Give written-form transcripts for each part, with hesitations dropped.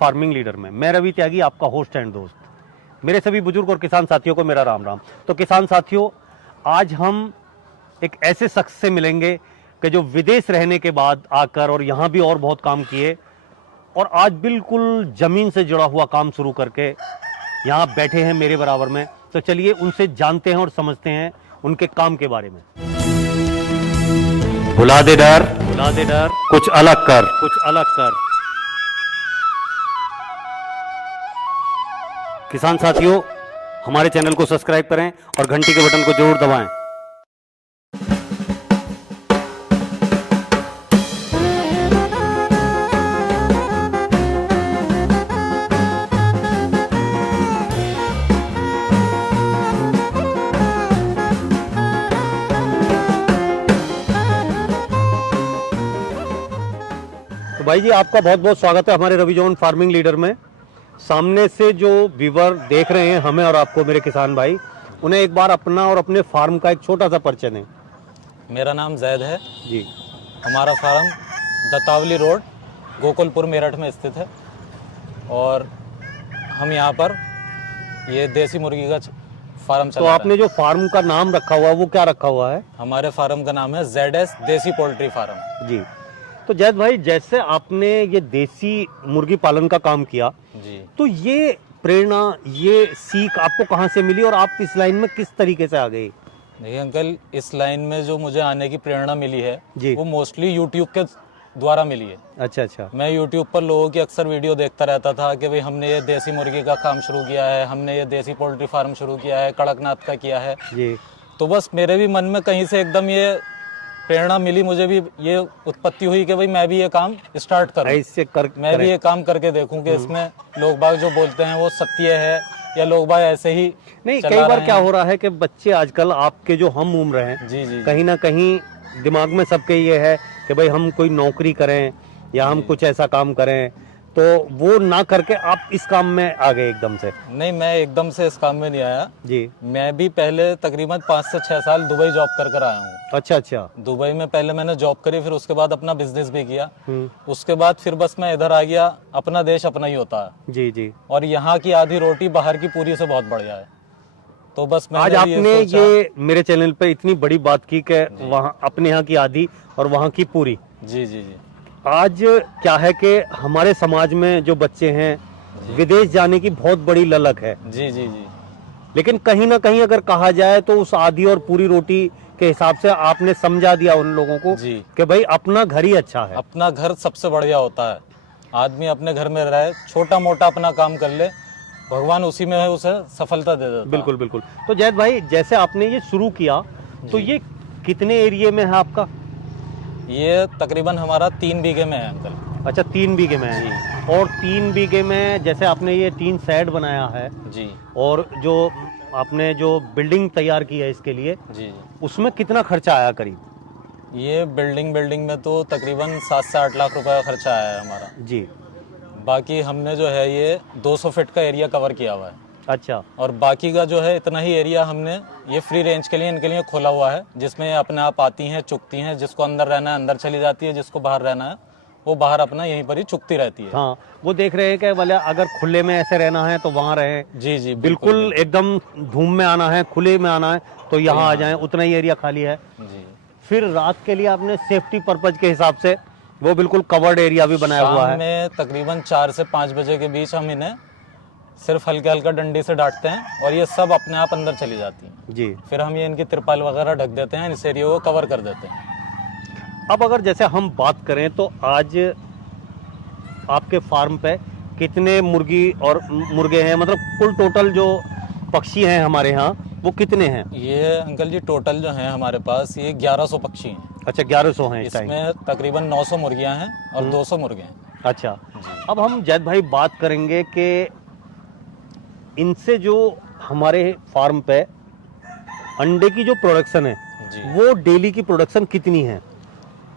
Farming leader में। मैं रवि त्यागी, आपका होस्ट एंड दोस्त। मेरे सभी बुजुर्ग और किसान साथियों को मेरा राम राम। तो किसान साथियों, आज हम एक ऐसे शख्स से मिलेंगे कि जो विदेश रहने के बाद आकर और यहाँ भी और बहुत काम किए और आज बिल्कुल ज़मीन से जुड़ा हुआ काम शुरू करके यहाँ बैठे हैं मेरे बराबर में। तो चलिए उनसे जानते हैं और समझते हैं उनके काम के बारे में। भुला दे डर, कुछ अलग कर। किसान साथियों, हमारे चैनल को सब्सक्राइब करें और घंटी के बटन को जरूर दबाएं। तो भाई जी, आपका बहुत बहुत स्वागत है हमारे रवि जोन फार्मिंग लीडर में। सामने से जो व्यूवर देख रहे हैं हमें और आपको, मेरे किसान भाई, उन्हें एक बार अपना और अपने फार्म का एक छोटा सा परिचय दें। मेरा नाम जैद है जी। हमारा फार्म दत्तावली रोड गोकुलपुर मेरठ में स्थित है और हम यहाँ पर ये देसी मुर्गी का फार्म चला तो आपने जो फार्म का नाम रखा हुआ वो क्या रखा हुआ है? हमारे फार्म का नाम है ZS देसी पोल्ट्री फार्म। जी। तो जैद भाई, जैसे आपने ये देसी मुर्गी पालन का काम किया जी, तो ये प्रेरणा, ये सीख आपको कहाँ से मिली और आप इस लाइन में किस तरीके से आ गए? देखिए अंकल, इस लाइन में जो मुझे आने की प्रेरणा मिली है जी। वो मोस्टली यूट्यूब के द्वारा मिली है। अच्छा। मैं यूट्यूब पर लोगों की अक्सर वीडियो देखता रहता था कि भाई हमने ये देसी मुर्गी का काम शुरू किया है, हमने ये देसी पोल्ट्री फार्म शुरू किया है, कड़कनाथ का किया है। जी। तो बस मेरे भी मन में कहीं से एकदम ये प्रेरणा मिली, मुझे भी ये उत्पत्ति हुई कि भाई मैं भी ये काम स्टार्ट करूं, मैं भी ये काम करके देखूं कि इसमें लोग बाग जो बोलते हैं वो सत्य है या लोग बाग ऐसे ही नहीं। कई बार क्या हो रहा है कि बच्चे आजकल आपके जो हम उम्र हैं, जी, कहीं ना कहीं दिमाग में सबके ये है कि भाई हम कोई नौकरी करें या हम कुछ ऐसा काम करें, तो वो ना करके आप इस काम में आ गए एकदम से। नहीं, मैं एकदम से इस काम में नहीं आया जी। मैं भी पहले तकरीबन 5 से 6 साल दुबई जॉब कर आया हूँ। अच्छा। दुबई में पहले मैंने जॉब करी, फिर उसके बाद अपना बिजनेस भी किया। उसके बाद फिर बस मैं इधर आ गया। अपना देश अपना ही होता है। जी। और यहाँ की आधी रोटी बाहर की पूरी से बहुत बढ़िया है। तो बस आज आपने ये मेरे चैनल पे इतनी बड़ी बात की कि वहाँ अपने यहाँ की आधी और वहाँ की पूरी। जी। आज क्या है कि हमारे समाज में जो बच्चे हैं, विदेश जाने की बहुत बड़ी ललक है। जी। लेकिन कहीं ना कहीं अगर कहा जाए तो उस आधी और पूरी रोटी के हिसाब से आपने समझा दिया उन लोगों को कि भाई अपना घर ही अच्छा है। अपना घर सबसे बढ़िया होता है। आदमी अपने घर में रहे, छोटा मोटा अपना काम कर ले, भगवान उसी में है उसे सफलता दे देता है। बिल्कुल। तो जैद भाई, जैसे आपने ये शुरू किया तो ये कितने एरिया में है आपका? ये तकरीबन हमारा 3 बीघे में है अंकल। अच्छा, 3 बीघे में है। और 3 बीघे में जैसे आपने ये 3 शेड बनाया है जी, और जो आपने जो बिल्डिंग तैयार की है इसके लिए, जी, उसमें कितना खर्चा आया करीब? ये बिल्डिंग में तो तकरीबन 7 से 8 लाख रुपए का खर्चा आया है हमारा जी। बाकी हमने जो है ये 200 फीट का एरिया कवर किया हुआ है। अच्छा। और बाकी का जो है इतना ही एरिया हमने ये फ्री रेंज के लिए इनके लिए खोला हुआ है, जिसमें अपने आप आती हैं, चुगती हैं। जिसको अंदर रहना है अंदर चली जाती है, जिसको बाहर रहना है वो बाहर अपना यहीं पर ही चुगती रहती है। हाँ, वो देख रहे हैं कि बोले अगर खुले में ऐसे रहना है तो वहाँ रहे। जी, बिल्कुल एकदम धूम में आना है, खुले में आना है तो यहाँ आ जाएं, उतना ही एरिया खाली है। जी। फिर रात के लिए आपने सेफ्टी पर्पज के हिसाब से वो बिल्कुल कवर्ड एरिया भी बनाया हुआ है। में तकरीबन 4 से 5 बजे के बीच हम इन्हें सिर्फ हल्का डंडी से डांटते हैं और ये सब अपने आप अंदर चली जाती हैं। जी। फिर हम ये इनकी तिरपाल वगैरह ढक देते हैं, इस एरिया को कवर कर देते हैं। अब अगर जैसे हम बात करें तो आज आपके फार्म पे कितने मुर्गी और मुर्गे हैं, मतलब कुल टोटल जो पक्षी हैं हमारे यहाँ वो कितने हैं? ये अंकल जी टोटल जो हैं हमारे पास ये 1100 पक्षी हैं। अच्छा, 1100 हैं इस टाइम। इसमें तकरीबन 900 मुर्गियां हैं और 200 मुर्गे हैं। अच्छा। अब हम जैद भाई बात करेंगे कि इनसे जो हमारे फार्म पे अंडे की जो प्रोडक्शन है वो डेली की प्रोडक्शन कितनी है?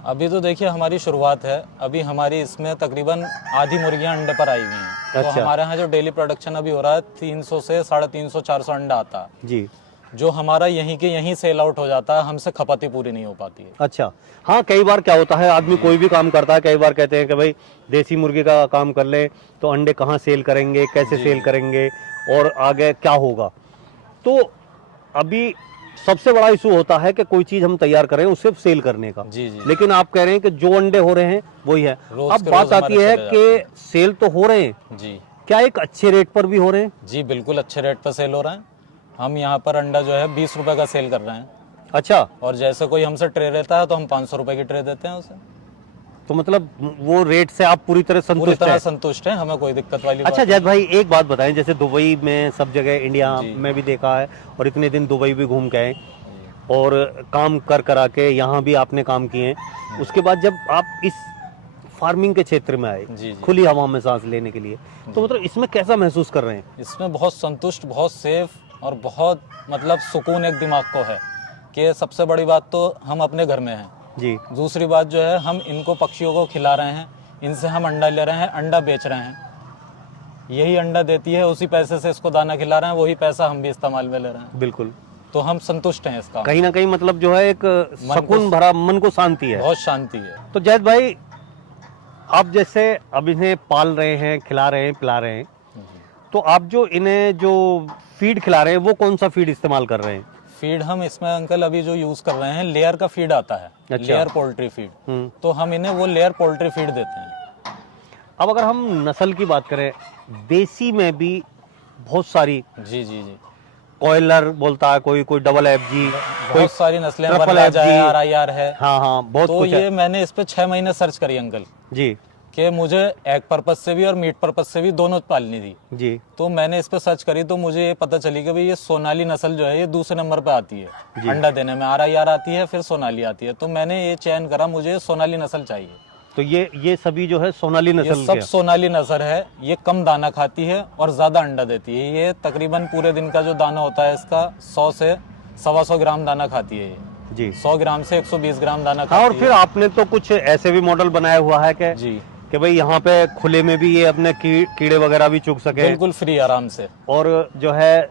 अभी तो देखिए हमारी शुरुआत है, अभी हमारी इसमें तकरीबन आधी मुर्गियां अंडे पर आई हुई हैं। अच्छा। तो हमारे यहाँ जो डेली प्रोडक्शन अभी हो रहा है 300 से 350 400 अंडा आता है जी। जो हमारा यहीं के यहीं सेल आउट हो जाता है, हमसे खपत ही पूरी नहीं हो पाती है। अच्छा, हाँ, कई बार क्या होता है, आदमी कोई भी काम करता है, कई बार कहते हैं कि भाई देसी मुर्गी का काम कर ले तो अंडे कहाँ सेल करेंगे, कैसे सेल करेंगे और आगे क्या होगा। तो अभी सबसे बड़ा इशू होता है कि कोई चीज हम तैयार करें उसे सेल करने का। जी जी। लेकिन आप कह रहे हैं कि जो अंडे हो रहे हैं वही है। रोज अब के बात रोज आती हमारे है चले कि सेल तो हो रहे हैं, जी क्या एक अच्छे रेट पर भी हो रहे हैं? जी, बिल्कुल अच्छे रेट पर सेल हो रहा है। हम यहाँ पर अंडा जो है 20 रुपए का सेल कर रहे हैं। अच्छा, और जैसे कोई हमसे ट्रे लेता है तो हम 500 रुपए की ट्रे देते हैं उसे। तो मतलब वो रेट से आप पूरी तरह पूरी संतुष्ट तरह हैं? संतुष्ट हैं, हमें कोई दिक्कत वाली अच्छा बात जैद भाई, एक बात बताएं, जैसे दुबई में सब जगह, इंडिया जी। में भी देखा है और इतने दिन दुबई भी घूम के आए और काम कर करा के यहाँ भी आपने काम किए हैं, उसके बाद जब आप इस फार्मिंग के क्षेत्र में आए, जी जी। खुली हवा में सांस लेने के लिए, तो मतलब इसमें कैसा महसूस कर रहे हैं? इसमें बहुत संतुष्ट, बहुत सेफ और बहुत मतलब सुकून एक दिमाग को है कि सबसे बड़ी बात तो हम अपने घर में हैं। जी दूसरी बात जो है, हम इनको पक्षियों को खिला रहे हैं, इनसे हम अंडा ले रहे हैं, अंडा बेच रहे हैं, यही अंडा देती है, उसी पैसे से इसको दाना खिला रहे हैं, वही पैसा हम भी इस्तेमाल में ले रहे हैं। बिल्कुल, तो हम संतुष्ट हैं इसका। कहीं ना कहीं मतलब जो है एक सुकून भरा, मन को शांति है, बहुत शांति है। तो जैद भाई, आप जैसे अब इन्हें पाल रहे हैं, खिला रहे हैं, पिला रहे हैं, तो आप जो इन्हें जो फीड खिला रहे हैं वो कौन सा फीड इस्तेमाल कर रहे हैं? फीड हम इसमें अंकल अभी जो यूज कर रहे हैं, लेयर का फीड आता है। अच्छा। लेयर पोल्ट्री फीड, तो हम इन्हें वो लेयर पोल्ट्री फीड देते हैं। अब अगर हम नस्ल की बात करें, देसी में भी बहुत सारी, जी जी जी, कॉयलर बोलता है कोई, कोई डबल FG, कोई बहुत सारी नस्लें, ट्रिपल वनराज है, FG, RIR है। हाँ हाँ, बहुत तो कुछ ये है मैंने इस पे 6 महीने सर्च करी अंकल, जी कि मुझे एग पर्पस से भी और मीट पर्पस से भी दोनों पालनी थी। जी। तो मैंने इस पे सर्च करी तो मुझे ये पता चली कि भाई ये सोनाली नस्ल जो है ये दूसरे नंबर पे आती है अंडा देने में। RIR आती है, फिर सोनाली आती है। तो मैंने ये चयन करा, मुझे सोनाली नस्ल चाहिए। तो ये सभी जो है सोनाली ये नस्ल सब के, सोनाली नस्ल है। ये कम दाना खाती है और ज्यादा अंडा देती है। ये तकरीबन पूरे दिन का जो दाना होता है इसका 100 से 125 ग्राम दाना खाती है ये। जी 100 ग्राम से 120 ग्राम दाना हाँ। खाती और फिर है। आपने तो कुछ ऐसे भी मॉडल बनाया हुआ है जी, कि भाई यहाँ पे खुले में भी ये अपने कीड़े वगैरह भी चुग सके, बिल्कुल फ्री आराम से, और और जो है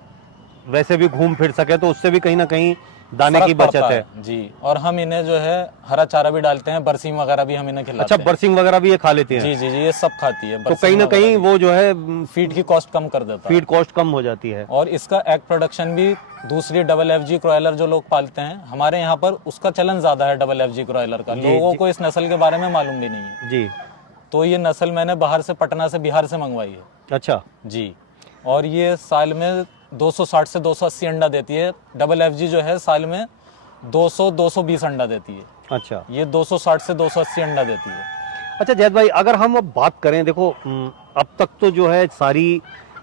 वैसे भी घूम फिर सके, तो उससे भी कहीं ना कहीं दाने फर्क की बचत पड़ता है जी। और हम इन्हें जो है हरा चारा भी डालते हैं, बरसीम वगैरह भी हम इन्हें खिलाते अच्छा, हैं। बरसिंग वगैरह भी ये खा लेती हैं? जी जी जी, ये सब खाती है। तो बरसीम कहीं ना वगैरह कहीं भी। वो जो है फीड की कॉस्ट कम कर देता है। फीड कॉस्ट कम हो जाती है। और इसका एग प्रोडक्शन भी, दूसरी डबल FG क्रॉयलर जो लोग पालते हैं हमारे यहाँ पर, उसका चलन ज्यादा है डबल FG क्रॉयलर का। लोगों को इस नस्ल के बारे में मालूम भी नहीं है। जी। तो ये नस्ल मैंने बाहर से, पटना से, बिहार से मंगवाई है। अच्छा जी। और ये साल में 260 से 280 अंडा देती है। डबल FG जो है साल में 200-220 अंडा देती है। अच्छा। ये 260 से 280 अंडा देती है। अच्छा जैद भाई, अगर हम अब बात करें, देखो अब तक तो जो है सारी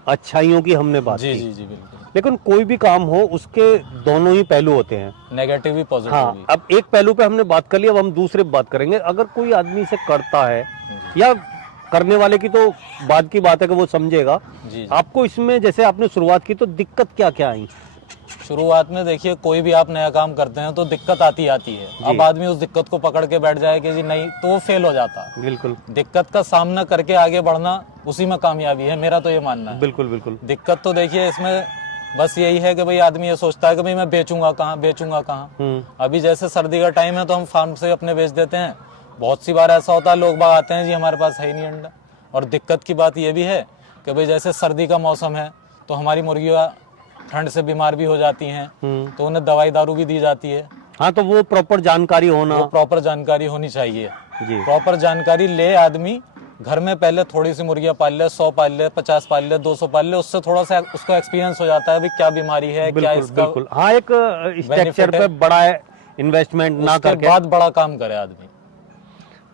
अच्छाइयों की हमने बात जी की, जी जी, बिल्कुल। लेकिन कोई भी काम हो उसके दोनों ही पहलू होते हैं, नेगेटिव भी पॉजिटिव हाँ। भी। अब एक पहलू पे हमने बात कर ली, अब हम दूसरे पे बात करेंगे। अगर कोई आदमी से करता है, या करने वाले की तो बाद की बात है कि वो समझेगा, जी। आपको इसमें जैसे आपने शुरुआत की तो दिक्कत क्या क्या आई? शुरुआत में देखिए, कोई भी आप नया काम करते हैं तो दिक्कत आती है। अब आदमी उस दिक्कत को पकड़ के बैठ जाए कि जी नहीं, तो वो फेल हो जाता है। बिल्कुल दिक्कत का सामना करके आगे बढ़ना, उसी में कामयाबी है, मेरा तो ये मानना है। बिल्कुल बिल्कुल। दिक्कत तो देखिए इसमें बस यही है कि भाई आदमी ये सोचता है कि भाई मैं बेचूंगा कहाँ। अभी जैसे सर्दी का टाइम है तो हम फार्म से अपने बेच देते हैं। बहुत सी बार ऐसा होता है, लोग बाग आते हैं, जी हमारे पास है ही नहीं अंडा। और दिक्कत की बात ये भी है कि भाई जैसे सर्दी का मौसम है तो हमारी मुर्गियाँ ठंड से बीमार भी हो जाती हैं, तो उन्हें दवाई दारू भी दी जाती है। हाँ, तो वो प्रॉपर जानकारी होना, वो प्रॉपर जानकारी होनी चाहिए जी। प्रॉपर जानकारी ले आदमी घर में पहले थोड़ी सी मुर्गियाँ पाल ले, 100 पाल ले, 50 पाल ले, 200 पाल ले, उससे थोड़ा सा उसको एक्सपीरियंस हो जाता है भी क्या बीमारी है, क्या इसका बिल्कुल। हाँ, एक स्ट्रक्चर पे बड़ा इन्वेस्टमेंट ना करके बाद बड़ा काम करे आदमी।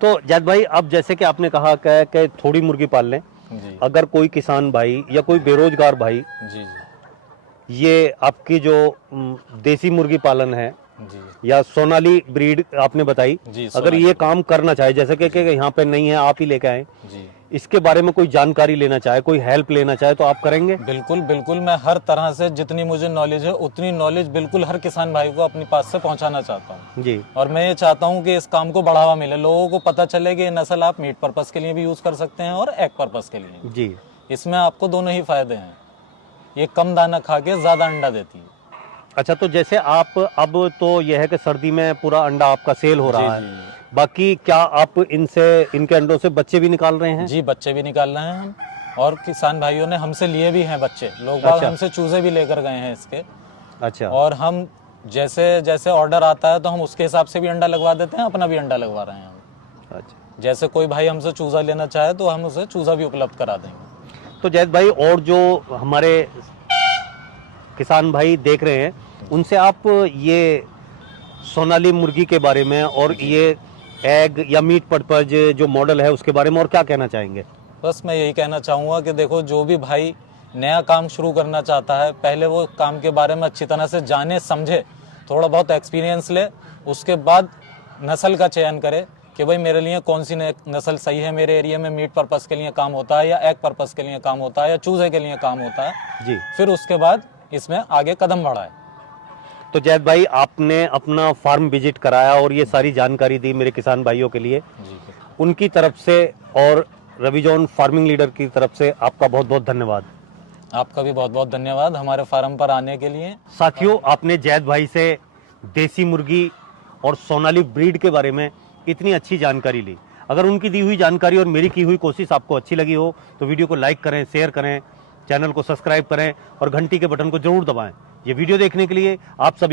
तो जैद भाई, अब जैसे कि आपने कहा कि थोड़ी मुर्गी पाल लें, जी अगर कोई किसान भाई या कोई बेरोजगार भाई जी जी ये आपकी जो देसी मुर्गी पालन है जी या सोनाली ब्रीड आपने बताई, जी, अगर ये काम करना चाहे, जैसे कि यहाँ पे नहीं है, आप ही लेके आए, जी, इसके बारे में कोई जानकारी लेना चाहे, कोई हेल्प लेना चाहे, तो आप करेंगे? बिल्कुल बिल्कुल। मैं हर तरह से जितनी मुझे नॉलेज है उतनी नॉलेज बिल्कुल हर किसान भाई को अपने पास से पहुंचाना चाहता हूँ जी। और मैं ये चाहता हूँ कि इस काम को बढ़ावा मिले, लोगों को पता चले कि ये नस्ल आप मीट पर्पस के लिए भी यूज कर सकते हैं और एग पर्पस के लिए जी। इसमें आपको दोनों ही फायदे हैं। ये कम दाना खा के ज्यादा अंडा देती है। अच्छा, तो जैसे आप अब तो यह है कि सर्दी में पूरा अंडा आपका सेल हो रहा है, बाकी क्या आप इनके अंडों से बच्चे भी निकाल रहे हैं? जी, बच्चे भी निकाल रहे हैं हम, और किसान भाइयों ने हमसे लिए भी हैं बच्चे, लोग बाग हमसे चूजे भी लेकर गए हैं इसके। अच्छा। और हम जैसे जैसे ऑर्डर आता है तो हम उसके हिसाब से भी अंडा लगवा देते हैं, अपना भी अंडा लगवा रहे हैं हम। अच्छा, जैसे कोई भाई हमसे चूजा लेना चाहे तो हम उसे चूजा भी उपलब्ध करा देंगे। तो जैद भाई, और जो हमारे किसान भाई देख रहे हैं, उनसे आप ये सोनाली मुर्गी के बारे में और ये एग या मीट पर्पज जो मॉडल है उसके बारे में और क्या कहना चाहेंगे? बस मैं यही कहना चाहूँगा कि देखो, जो भी भाई नया काम शुरू करना चाहता है, पहले वो काम के बारे में अच्छी तरह से जाने समझे, थोड़ा बहुत एक्सपीरियंस ले, उसके बाद नस्ल का चयन करे कि भाई मेरे लिए कौन सी नस्ल सही है, मेरे एरिया में मीट पर्पस के लिए काम होता है या एग पर्पस के लिए काम होता है या चूजे के लिए काम होता है जी। फिर उसके बाद इसमें आगे कदम बढ़ाए। तो जैद भाई, आपने अपना फार्म विजिट कराया और ये सारी जानकारी दी मेरे किसान भाइयों के लिए, उनकी तरफ से और रविजॉन फार्मिंग लीडर की तरफ से आपका बहुत बहुत धन्यवाद। आपका भी बहुत बहुत धन्यवाद हमारे फार्म पर आने के लिए। साथियों, आपने जैद भाई से देसी मुर्गी और सोनाली ब्रीड के बारे में इतनी अच्छी जानकारी ली। अगर उनकी दी हुई जानकारी और मेरी की हुई कोशिश आपको अच्छी लगी हो तो वीडियो को लाइक करें, शेयर करें, चैनल को सब्सक्राइब करें और घंटी के बटन को जरूर दबाएं। ये वीडियो देखने के लिए आप सभी